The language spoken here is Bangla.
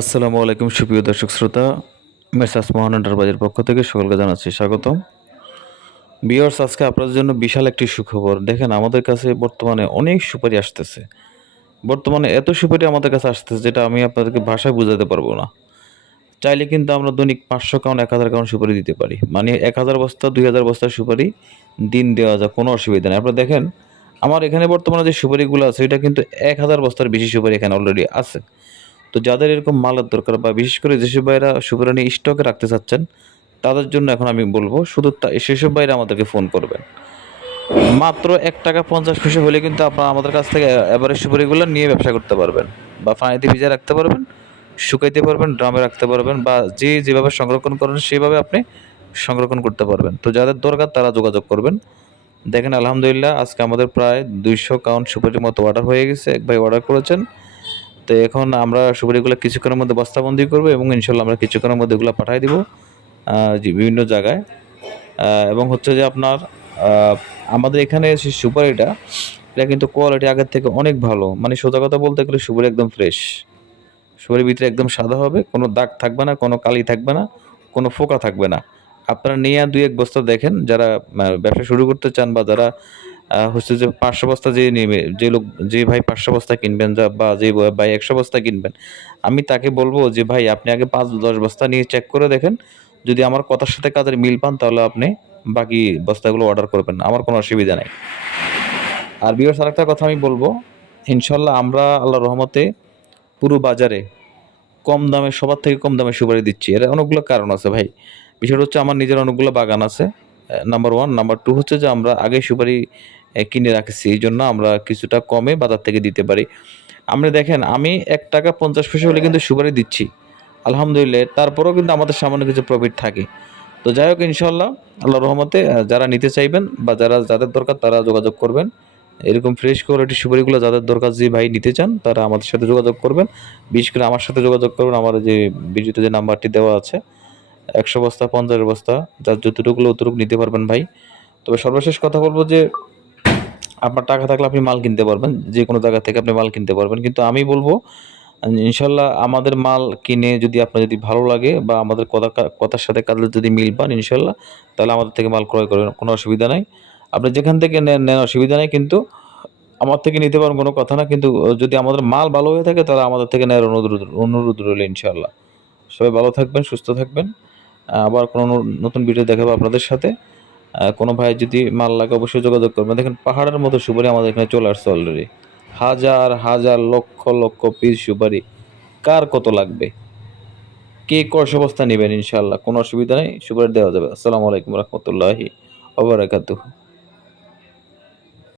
আসসালামু আলাইকুম, সুপ্রিয় দর্শক শ্রোতা। মেসাস মোহন এন্টারপ্রাইজের পক্ষ থেকে সকলকে জানাচ্ছি স্বাগতম। বিয়ার্স আজকে আপনাদের জন্য বিশাল একটি সুখবর। দেখেন, আমাদের কাছে বর্তমানে অনেক সুপারি আসতেছে। বর্তমানে এত সুপারি আমাদের কাছে আসতেছে যেটা আমি আপনাদেরকে ভাষায় বোঝাতে পারব না। চাইলে কিন্তু আমরা দৈনিক পাঁচশো কাউন্ট, এক হাজার কাউন্ট সুপারি দিতে পারি। মানে এক হাজার বস্তা, দুই হাজার বস্তার সুপারি দিন দেওয়া যায়, কোনো অসুবিধা নেই। আপনারা দেখেন, আমার এখানে বর্তমানে যে সুপারিগুলো আছে, এটা কিন্তু এক হাজার বস্তার বেশি সুপারি এখানে অলরেডি আছে। তো যাদের এরকম মালের দরকার বা বিশেষ করে যেসব ভাইরা নিয়ে স্টকে রাখতে চাচ্ছেন, তাদের জন্য এখন আমি বলব শুধু সেসব বাইরে আমাদেরকে ফোন করবেন। মাত্র এক টাকা পঞ্চাশ পয়সা হলে কিন্তু আপনারা আমাদের কাছ থেকে এবারে সুপারিগুলো নিয়ে ব্যবসা করতে পারবেন বা পানিতে ভিজে রাখতে পারবেন, শুকাইতে পারবেন, ড্রামে রাখতে পারবেন বা যে যেভাবে সংরক্ষণ করেন সেভাবে আপনি সংরক্ষণ করতে পারবেন। তো যাদের দরকার তারা যোগাযোগ করবেন। দেখেন আলহামদুলিল্লাহ আজকে আমাদের প্রায় দুইশো কাউন্ট সুপারির মতো অর্ডার হয়ে গেছে। এক ভাই অর্ডার করেছেন। তো এখন আমরা সুপারিগুলো কিছুক্ষণের মধ্যে বস্তাবন্দি করব এবং ইনশাল্লাহ আমরা কিছুক্ষণের মধ্যে এগুলো পাঠিয়ে দিব বিভিন্ন জায়গায়। এবং হচ্ছে যে আপনার আমাদের এখানে যে সুপারিটা এটা কিন্তু কোয়ালিটি আগের থেকে অনেক ভালো। মানে সোজা কথা বলতে গেলে সুপারি একদম ফ্রেশ সুপারির ভিতরে একদম সাদা হবে, কোনো দাগ থাকবে না, কোনো কালি থাকবে না, কোনো ফোকা থাকবে না। আপনারা নিয়ে দুই এক বস্তা দেখেন, যারা ব্যবসা শুরু করতে চান বা যারা হচ্ছে যে পাঁচশো বস্তা যে নেবে, যে লোক, যে ভাই পাঁচশো বস্তা কিনবেন বা যে ভাই একশো বস্তা কিনবেন, আমি তাকে বলব যে ভাই আপনি আগে পাঁচ দশ বস্তা নিয়ে চেক করে দেখেন। যদি আমার কথার সাথে কাজের মিল পান, তাহলে আপনি বাকি বস্তাগুলো অর্ডার করবেন, আমার কোনো অসুবিধা নেই। আর বিয়ার্স আরেকটা কথা আমি বলব, ইনশাল্লাহ আমরা আল্লাহ রহমতে পুরো বাজারে কম দামে, সবার থেকে কম দামে সুপারি দিচ্ছি। এর অনেকগুলো কারণ আছে ভাই। বিষয়টা হচ্ছে আমার নিজের অনেকগুলো বাগান আছে। নাম্বার ওয়ান নাম্বার টু হচ্ছে যে আমরা আগে সুপারি কিনে রাখছি। এই জন্য আমরা কিছুটা কমে বাজার থেকে দিতে পারি। আপনি দেখেন, আমি এক টাকা পঞ্চাশ পয়সা হলে কিন্তু সুপারি দিচ্ছি। আলহামদুলিল্লাহ, তারপরেও কিন্তু আমাদের সামান্য কিছু প্রফিট থাকে। তো যাই হোক ইনশাল্লাহ আল্লাহ রহমতে যারা নিতে চাইবেন বা যারা যাদের দরকার তারা যোগাযোগ করবেন। এরকম ফ্রেশ কোয়ালিটি সুপারিগুলো যাদের দরকার, যে ভাই নিতে চান, তারা আমাদের সাথে যোগাযোগ করবেন। বিশেষ করে আমার সাথে যোগাযোগ করবেন আমার যে বিজিতে যে নাম্বারটি দেওয়া আছে। একশো বস্তা, পঞ্চাশ বস্তা যার যতটুকু অতটুকু নিতে পারবেন ভাই। তবে সর্বশেষ কথা বলব যে, আপনার টাকা থাকলে আপনি মাল কিনতে পারবেন, যে কোনো জায়গা থেকে আপনি মাল কিনতে পারবেন। কিন্তু আমি বলব, ইনশাল্লাহ আমাদের মাল কিনে যদি আপনার যদি ভালো লাগে বা আমাদের কথা, কথার সাথে কাজের যদি মিল পান ইনশাল্লাহ, তাহলে আমাদের থেকে মাল ক্রয় করেন, কোনো অসুবিধা নাই। আপনি যেখান থেকে নেন অসুবিধা নেই, কিন্তু আমার থেকে নিতে পারেন কোনো কথা না, কিন্তু যদি আমাদের মাল ভালো হয়ে থাকে, তাহলে আমাদের থেকে নেওয়ার অনুরোধ অনুরোধ রইল ইনশাল্লাহ। সবাই ভালো থাকবেন, সুস্থ থাকবেন। আবার কোনো নতুন ভিডিও দেখাবো আপনাদের সাথে। কোনো ভাই যদি মাল লাগে অবশ্যই যোগাযোগ করবেন। দেখেন, পাহাড়ের মতো সুপারি আমাদের এখানে চলে আসছে অলরেডি হাজার হাজার, লক্ষ লক্ষ পিস সুপারি। কার কত লাগবে? কে কষ অবস্থা নেবেন ইনশাল্লাহ কোনো অসুবিধা নেই, সুপারি দেওয়া যাবে। আসসালামু আলাইকুম রহমতুল্লাহি ওবরাকাতুহ